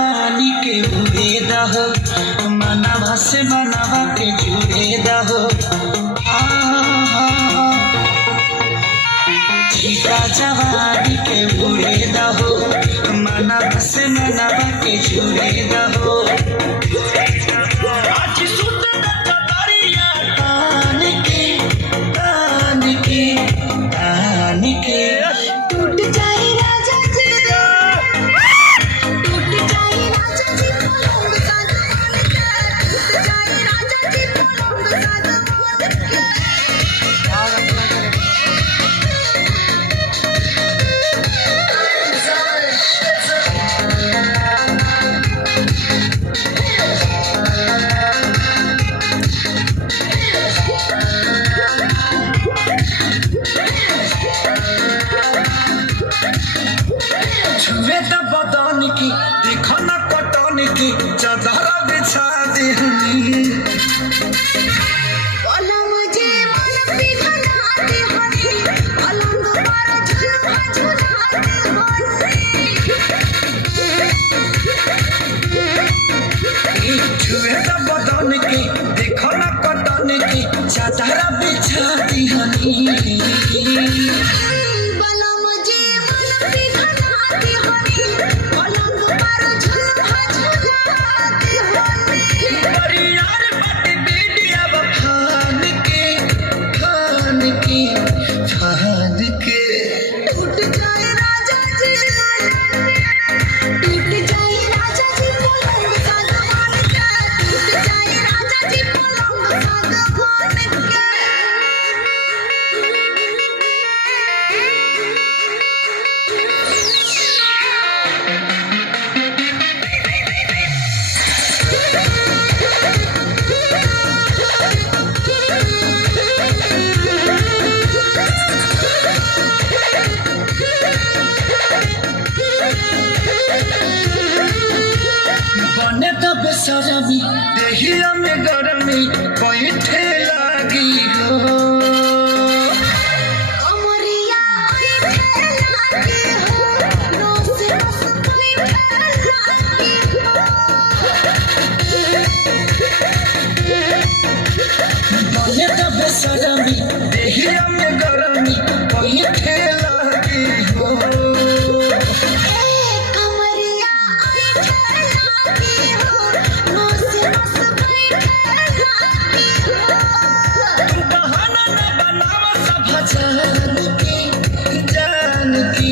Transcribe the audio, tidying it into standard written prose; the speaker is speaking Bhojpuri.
जवानी के उड़े दहो, मनवा से मनवा के जुड़े दहो। ठीका जवानी के उड़े दहो, मनवा से मनवा के जुड़े दहो। बदन की देखो न कटन की चादर बिछा देहनी। बदन की देखो न कटन की चादर बिछा देहनी। बेसरमी देहिया में गरमी बैठे लागी हो। बने तो बेसरमी देहिया में गरमी बैठे लागी हो। जान की